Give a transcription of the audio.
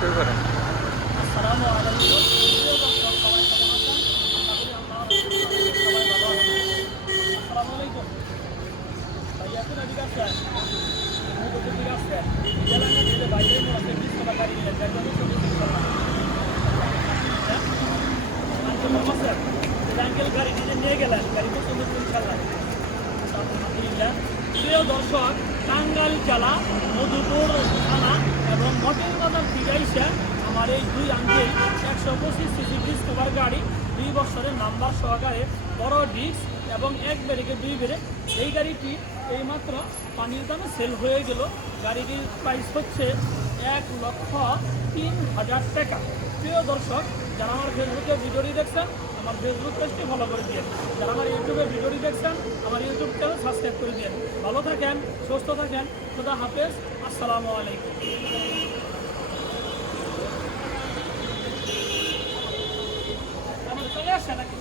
শুরু করেন। আসসালামু আলাইকুম। প্রিয় দর্শক, সবাই কেমন আছেন? আশা করি আল্লাহর রহমতে সবাই ভালো আছেন। আসসালামু আলাইকুম। ভাইয়া তো নদী আসছেন, মুখোমুখি দিকে আসছেন, জেলাঙ্গা থেকে বাইরের মোড় আছে 20 টাকা গাড়ি নিলেন, যার জন্য চলে ইনশাল্লাহ। আঙ্কেল আছেন, আঙ্কেল গাড়ি নিয়ে গেলেন, গাড়ি তো চলে ইনশাল্লাহ। আলহামদুলিল্লাহ। প্রিয় দর্শক, টাঙ্গাইল জেলা মধুপুর থানা এবং মটের বাজার ফিরাইসা আমার এই দুই আঙ্কেল 125 সিসি ডিসকভার গাড়ি 2 বছরের নাম্বার সহকারে বড় ডিস্ক এবং এক ব্রেকে 2 ব্রেক। এই গাড়িটি এইমাত্র পানির দামে সেল হয়ে গেল। গাড়িটির প্রাইস হচ্ছে 1,03,000 টাকা। প্রিয় দর্শক, যারা আমার ফেসবুকে ভিডিওটি দেখছেন আমার ফেসবুক পেজটি ফলো করে দিন। যারা আমার ইউটিউবে ভিডিওটি দেখছেন আমার ইউটিউব চ্যানেল সাবস্ক্রাইব করে দিন। ভালো থাকেন, সুস্থ থাকেন। খুদা হাফেজ। আসসালামু আলাইকুম। চলে আসছে নাকি?